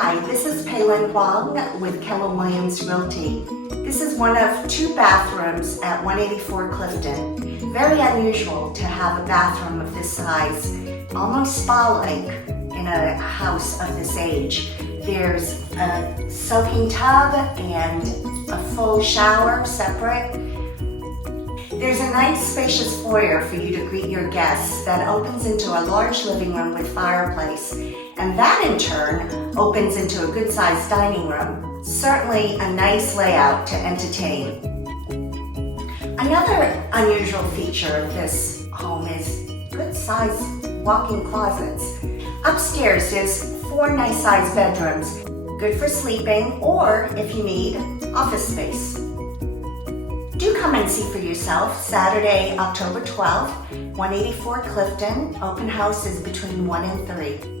Hi, this is Paylin Huang with Keller Williams Realty. This is one of 2 bathrooms at 184 Clifton. Very unusual to have a bathroom of this size, almost spa-like in a house of this age. There's a soaking tub and a full shower separate. There's a nice spacious foyer for you to greet your guests that opens into a large living room with fireplace, and that in turn opens into a good-sized dining room. Certainly a nice layout to entertain. Another unusual feature of this home is good-sized walk-in closets. Upstairs there's 4 nice-sized bedrooms, good for sleeping or, if you need, office space. Do come and see for yourself Saturday, October 12th, 184 Clifton. Open house is between 1 and 3.